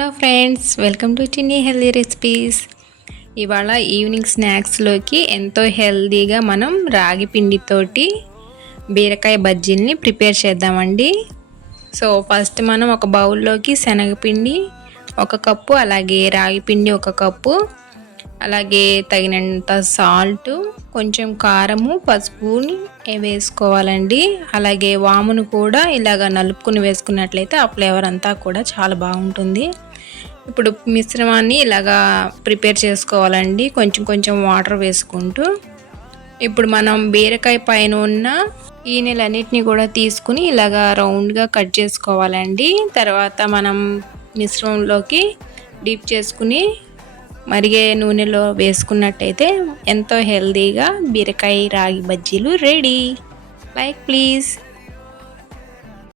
Hello friends, welcome to చిన్ని healthy recipes. ఇవాళ evening స్నాక్స్లోకి ఎంతో హెల్దీగా మనం రాగి పిండితోటి బీరకాయ బజ్జీల్ని ప్రిపేర్ చేద్దామండి. సో ఫస్ట్ మనం ఒక బౌల్లోకి శనగపిండి 1 కప్పు, అలాగే రాగి పిండి 1 కప్పు, అలాగే తగినంత సాల్ట్, కొంచెం కారము, పసుపుని వేసుకోవాలండి. అలాగే వామును కూడా ఇలాగ నలుపుకుని వేసుకున్నట్లయితే ఆ ఫ్లేవర్ అంతా కూడా చాలా బాగుంటుంది. ఇప్పుడు మిశ్రమాన్ని ఇలాగా ప్రిపేర్ చేసుకోవాలండి, కొంచెం కొంచెం వాటర్ వేసుకుంటూ. ఇప్పుడు మనం బీరకాయ పైన ఉన్న ఈనెలన్నిటిని కూడా తీసుకుని ఇలాగా రౌండ్గా కట్ చేసుకోవాలండి. తర్వాత మనం మిశ్రమంలోకి డీప్ చేసుకుని మరిగే నూనెలో వేసుకున్నట్టయితే ఎంతో హెల్దీగా బీరకాయ రాగి బజ్జీలు రెడీ. Like please.